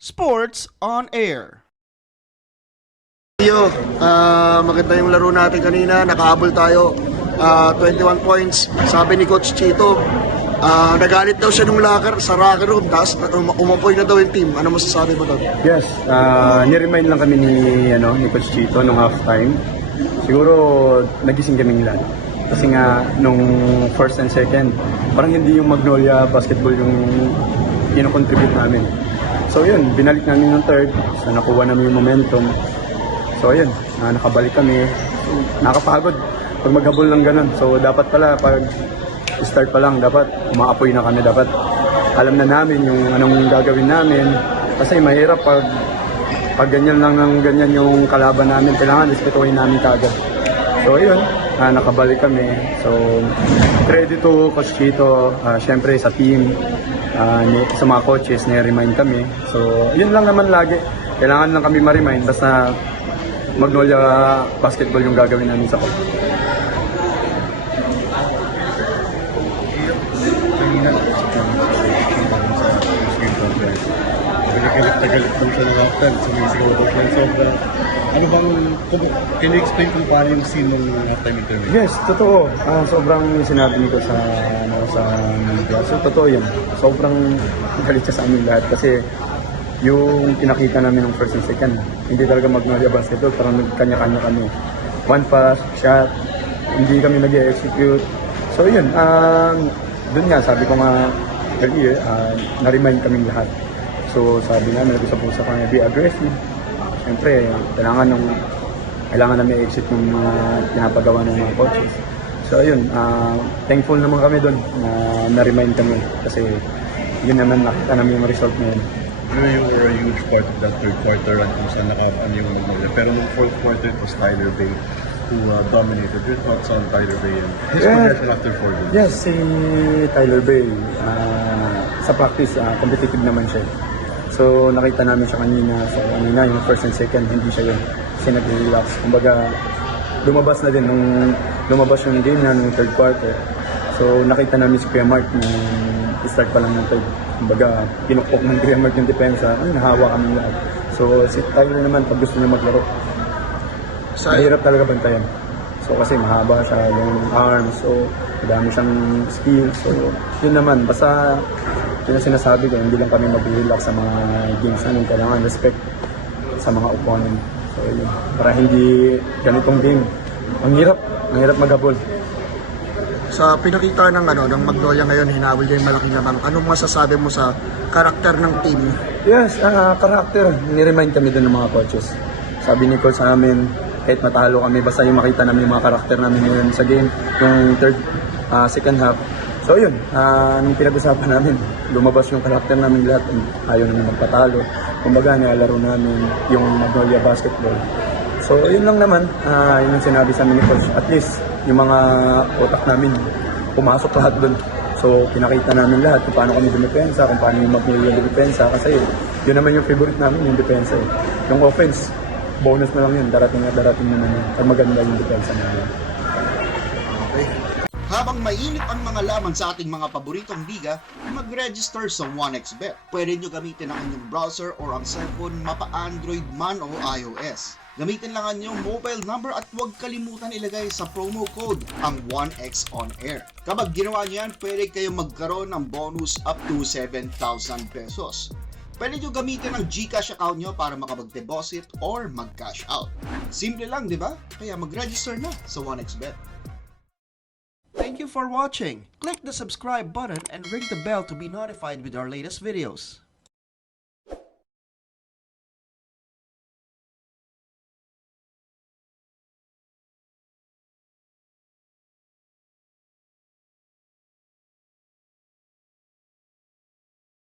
Sports on Air. Maganda yung laro natin kanina, nakahabol tayo, 21 points. Sabi ni Coach Chito, nagalit daw siya nung sa locker room, tapos umapoy na daw yung team. Ano masasabi mo doon? Yes, ni-remind lang kami ni Coach Chito nung halftime. Siguro nagising kaming lahat. Kasi nga nung first and second, parang hindi yung Magnolia basketball yung kinocontribute namin. So yun, binalik namin yung third, so nakuha namin yung momentum. So ayun, nakabalik kami. Nakapagod pag maghabol ng ganun. So dapat pala pag start pa lang, dapat umaapoy na kami. Dapat alam na namin yung anong gagawin namin. Kasi mahirap pag ganyan lang ng ganyan yung kalaban namin. Kailangan respetuhin namin kagad. So ayun, nakabalik kami. So credit to Coach Chito, syempre sa team, sa mga coaches, na-remind kami. So yun lang naman lagi. Kailangan lang kami ma-remind basta Magnolia basketball yung gagawin namin sa court. Galit lang siya ng halftime, sumisigaw daw siya. Ano bang, can you explain kung paano yung scene ng halftime interview? Yes, totoo. Sobrang sinabi nito sa media. So totoo yun. Sobrang galit siya sa amin lahat kasi yung pinakita namin ng first and second, hindi talaga Magnolia basketball, parang kanya-kanya kami. One pass, shot, hindi kami nag-execute. So yun, dun nga, sabi ko nga earlier, na-remind kaming lahat. So sabi namin, nag-usap-usap kami, be aggressive. Siyempre, kailangan na may exit ng mga pinapagawa ng mga coaches. So yun, thankful naman kami dun na na-remind kami kasi yun naman nakita namin yung result na yun. You were a huge part of that third quarter run kung saan nakapaan yung Magnolia. Pero nung fourth quarter, it was Tyler Bay who dominated. Your thoughts on Tyler Bay and his progression after 4 games? Yes, si Tyler Bay, sa practice, competitive naman siya. So nakita namin siya kanina yung first and second, hindi siya yun. Kasi nag-relax. Kumbaga, lumabas na din nung lumabas yung game na nung third quarter. So nakita namin si Kuya Mark nung start pa lang ng third. Kumbaga, pinukpok ng Kuya Mark yung depensa. Nahawa kami lahat. So si Tyler naman, pag gusto niya maglaro, mahirap talaga bantayan. So kasi mahaba siya yung arms, so madami siyang skills. So yun naman, basta yun ang sinasabi ko, hindi lang kami mag-relax sa mga games namin. Kailangan respect sa mga opponent. So yun, para hindi ganitong game. Ang hirap maghabol. Sa pinakita ng Magnolia ngayon, hinawil niya yung malaking lamang. Anong masasabi mo sa karakter ng team? Yes, karakter. Ni-remind kami doon ng mga coaches. Sabi ni coach sa amin, kahit matalo kami, basta yung makita namin yung mga karakter namin ngayon sa game, yung second half. So yun, nung pinag-usapan namin, lumabas yung karakter namin lahat, ayaw namin magpatalo. Kumbaga, nilalaro namin yung Magnolia basketball. So yun lang naman, yun ang sinabi sa amin ni coach. At least, yung mga utak namin, pumasok lahat doon. So pinakita namin lahat kung paano kami dumepensa, kung paano yung Magnolia dumepensa. Kasi yun naman yung favorite namin, yung depensa. Yung offense, bonus na lang yun, darating naman yun. Pag maganda yung depensa namin. Okay. Habang mainit ang mga laman sa ating mga paboritong liga, mag-register sa 1xBet. Pwede nyo gamitin ang inyong browser or ang cellphone, mapa-Android man o iOS. Gamitin lang ang inyong mobile number at huwag kalimutan ilagay sa promo code ang 1x on air. Kapag ginawa nyo yan, pwede kayong magkaroon ng bonus up to 7,000 pesos. Pwede nyo gamitin ang GCash account nyo para makapag-deposit or mag-cash out. Simple lang, di ba? Kaya mag-register na sa 1xBet. Thank you for watching. Click the subscribe button and ring the bell to be notified with our latest videos.